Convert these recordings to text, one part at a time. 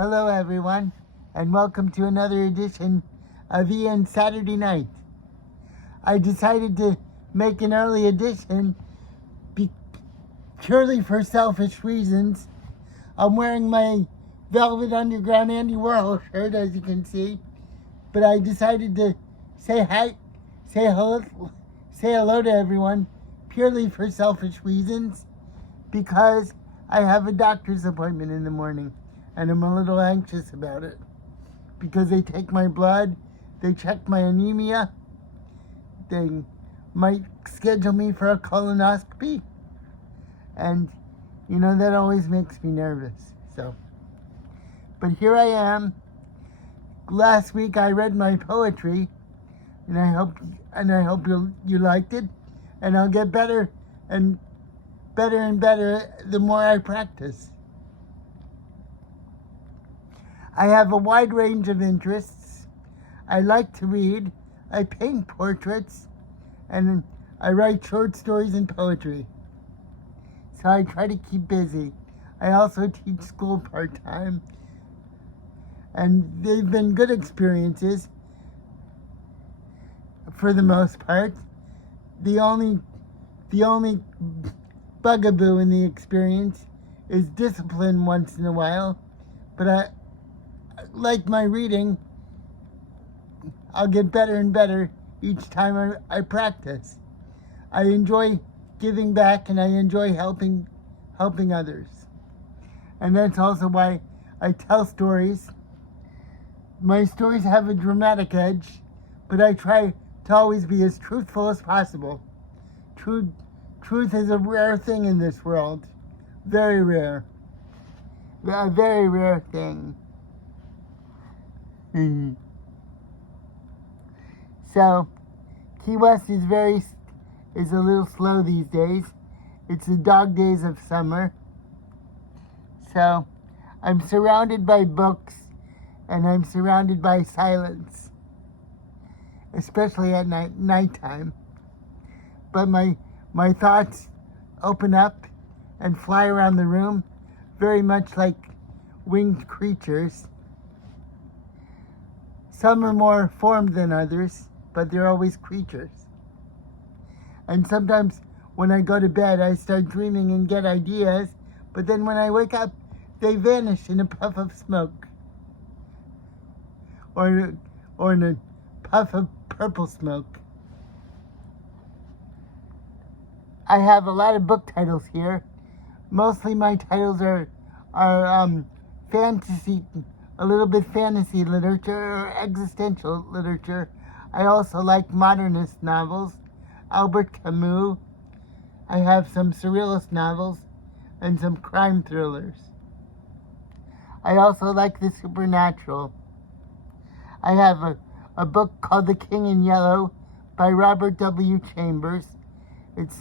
Hello, everyone, and welcome to another edition of Ian's Saturday Night. I decided to make an early edition purely for selfish reasons. I'm wearing my Velvet Underground Andy Warhol shirt, as you can see, but I decided to say hello to everyone purely for selfish reasons because I have a doctor's appointment in the morning. And I'm a little anxious about it because they take my blood, they check my anemia, they might schedule me for a colonoscopy, and that always makes me nervous. But here I am. Last week I read my poetry, and I hope you liked it, and I'll get better and better the more I practice. I have a wide range of interests. I like to read, I paint portraits, and I write short stories and poetry. So I try to keep busy. I also teach school part-time, and they've been good experiences for the most part. The only bugaboo in the experience is discipline once in a while, but like my reading, I'll get better and better each time I practice. I enjoy giving back and I enjoy helping others. And that's also why I tell stories. My stories have a dramatic edge, but I try to always be as truthful as possible. Truth is a rare thing in this world. Very rare. A very rare thing. So, Key West is a little slow these days. It's the dog days of summer. So, I'm surrounded by books and I'm surrounded by silence, especially at nighttime. But my thoughts open up and fly around the room, very much like winged creatures. Some are more formed than others, but they're always creatures. And sometimes when I go to bed, I start dreaming and get ideas, but then when I wake up, they vanish in a puff of smoke. Or in a puff of purple smoke. I have a lot of book titles here. Mostly my titles are fantasy, a little bit fantasy literature or existential literature. I also like modernist novels, Albert Camus. I have some surrealist novels and some crime thrillers. I also like the supernatural. I have a book called The King in Yellow by Robert W. Chambers. It's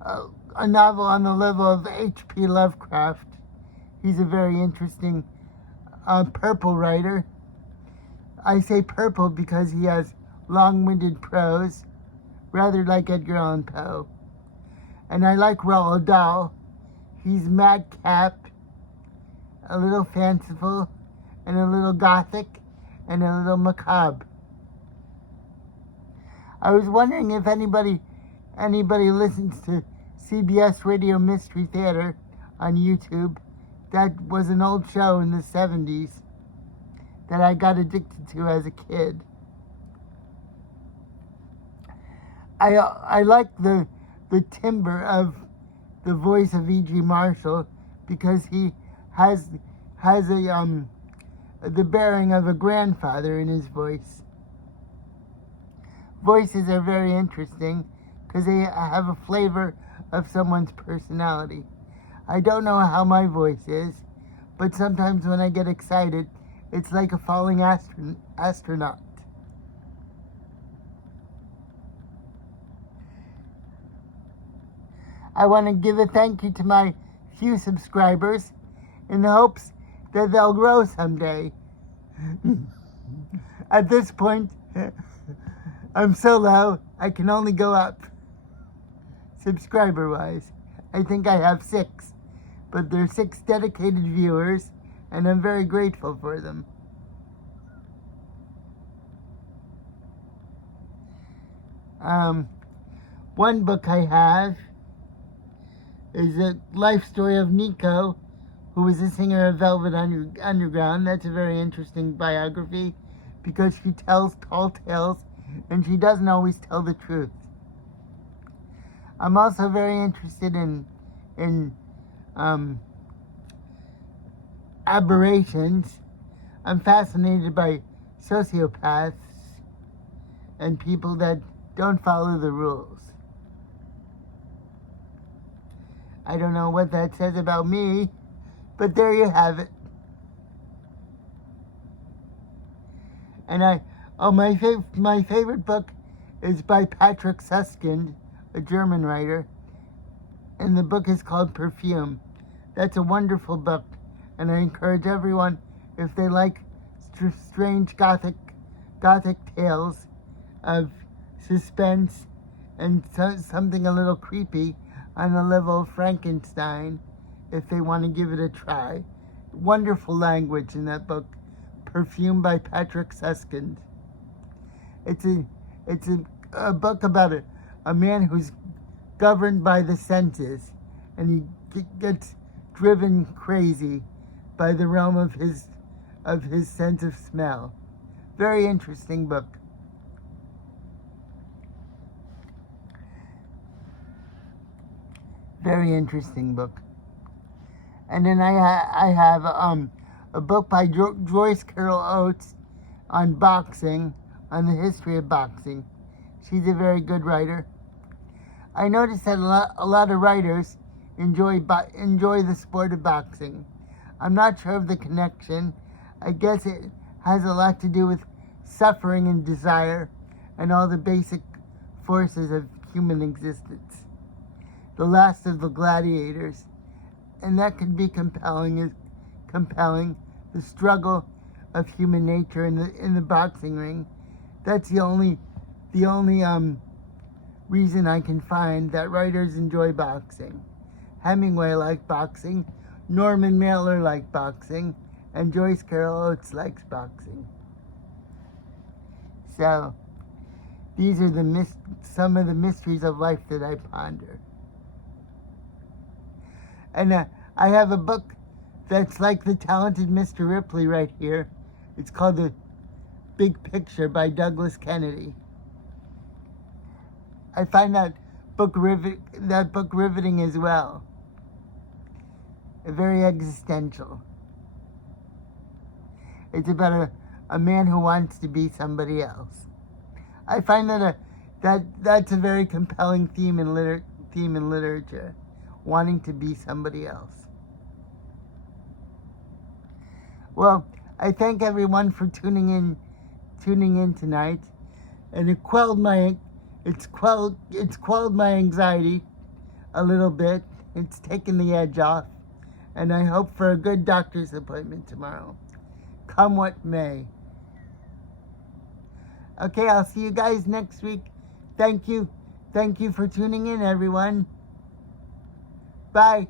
a novel on the level of H.P. Lovecraft. He's a very interesting purple writer. I say purple because he has long-winded prose, rather like Edgar Allan Poe. And I like Roald Dahl. He's madcap, a little fanciful, and a little gothic, and a little macabre. I was wondering if anybody listens to CBS Radio Mystery Theater on YouTube. That was an old show in the 70s that I got addicted to as a kid. I like the timbre of the voice of E.G. Marshall because he has the bearing of a grandfather in his voice. Voices are very interesting because they have a flavor of someone's personality. I don't know how my voice is, but sometimes when I get excited, it's like a falling astronaut. I want to give a thank you to my few subscribers in the hopes that they'll grow someday. At this point, I'm so low, I can only go up. Subscriber-wise, I think I have 6, but they're 6 dedicated viewers and I'm very grateful for them. One book I have is a life story of Nico, who was a singer of Velvet Underground. That's a very interesting biography because she tells tall tales and she doesn't always tell the truth. I'm also very interested in aberrations. I'm fascinated by sociopaths and people that don't follow the rules. I don't know what that says about me, but there you have it. And my favorite book is by Patrick Suskind, a German writer, and the book is called Perfume. That's a wonderful book, and I encourage everyone, if they like strange gothic tales of suspense and something a little creepy on the level of Frankenstein, if they want to give it a try. Wonderful language in that book, Perfume by Patrick Suskind. It's a book about a man who's governed by the senses, and he gets driven crazy by the realm of his sense of smell. Very interesting book. Very interesting book. And then I have a book by Joyce Carol Oates on boxing, on the history of boxing. She's a very good writer. I noticed that a lot of writers enjoy the sport of boxing. I'm not sure of the connection. I guess it has a lot to do with suffering and desire and all the basic forces of human existence. The last of the gladiators. And that can be compelling. The struggle of human nature in the boxing ring. That's the only reason I can find that writers enjoy boxing. Hemingway liked boxing, Norman Mailer liked boxing, and Joyce Carol Oates likes boxing. So these are some of the mysteries of life that I ponder. And I have a book that's like The Talented Mr. Ripley right here. It's called The Big Picture by Douglas Kennedy. I find that book riveting as well. Very existential. It's about a man who wants to be somebody else. I find that's a very compelling theme in literature. Wanting to be somebody else. Well, I thank everyone for tuning in tonight, and it's quelled my anxiety a little bit. It's taken the edge off, and I hope for a good doctor's appointment tomorrow, come what may. Okay, I'll see you guys next week. Thank you for tuning in, everyone. Bye.